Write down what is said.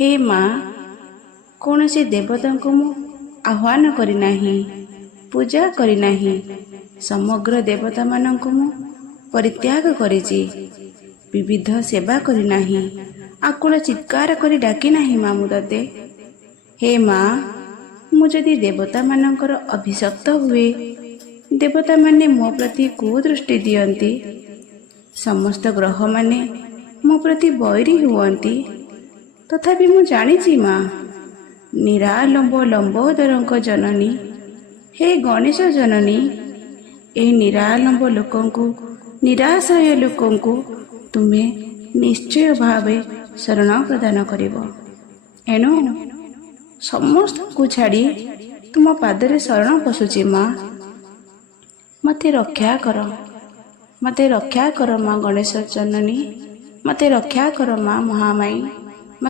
हे ମାଆ, କୌଣସି ଦେବତାଙ୍କୁ ମୁଁ ଆହ୍ୱାନ କରିନାହିଁ, ପୂଜା କରିନାହିଁ। ସମଗ୍ର ଦେବତାମାନଙ୍କୁ ମୁଁ ପରିତ୍ୟାଗ କରିଛି। ବିବିଧ ସେବା କରିନାହିଁ, ଆକୁଳ ଚିତ୍କାର କରି ଡାକି ନାହିଁ ମା ମୁଁ ତତେ। ହେ ମାଆ, ମୁଁ ଯଦି ଦେବତାମାନଙ୍କର ଅଭିଶପ୍ତ ହୁଏ, ଦେବତାମାନେ ମୋ ପ୍ରତି କୁଦୃଷ୍ଟି ଦିଅନ୍ତି, ସମସ୍ତ ଗ୍ରହମାନେ ମୋ ପ୍ରତି ବୈରୀ ହୁଅନ୍ତି, ତଥାପି ମୁଁ ଜାଣିଛି ମା, ନିରାଲମ୍ବ ଲମ୍ବୋଦରଙ୍କ ଜନନୀ, ହେ ଗଣେଶ ଜନନୀ, ଏହି ନିରାଲମ୍ବ ଲୋକଙ୍କୁ, ନିରାଶ୍ରୟ ଲୋକଙ୍କୁ ତୁମେ ନିଶ୍ଚୟ ଭାବେ ଶରଣ ପ୍ରଦାନ କରିବ। ଏଣୁ ସମସ୍ତଙ୍କୁ ଛାଡ଼ି ତୁମ ପାଦରେ ଶରଣ ପଶୁଛି ମା। ମୋତେ ରକ୍ଷା କର, ମୋତେ ରକ୍ଷା କର ମା ଗଣେଶ ଜନନୀ, ମୋତେ ରକ୍ଷା କର ମା ମହାମାଇ।